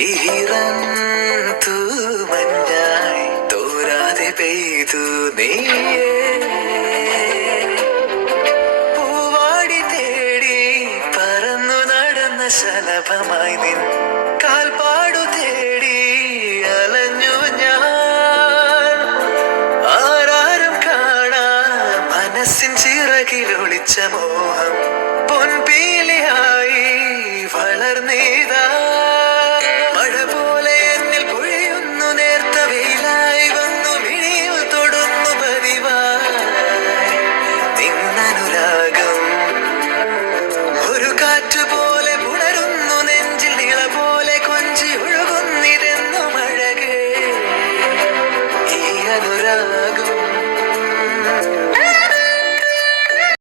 ഈറൻ തൂമഞ്ഞായി തോരാതെ പെയ്തു നീയേ പൂവാടി തേടി പറന്നു നടന്ന ശലഭമായി നിൻ കാൽപ്പാടു തേടി അലഞ്ഞു ഞാൻ ആരാരും കാണാ മനസ്സിൻ ചിറകിലൊളിച്ച മോഹം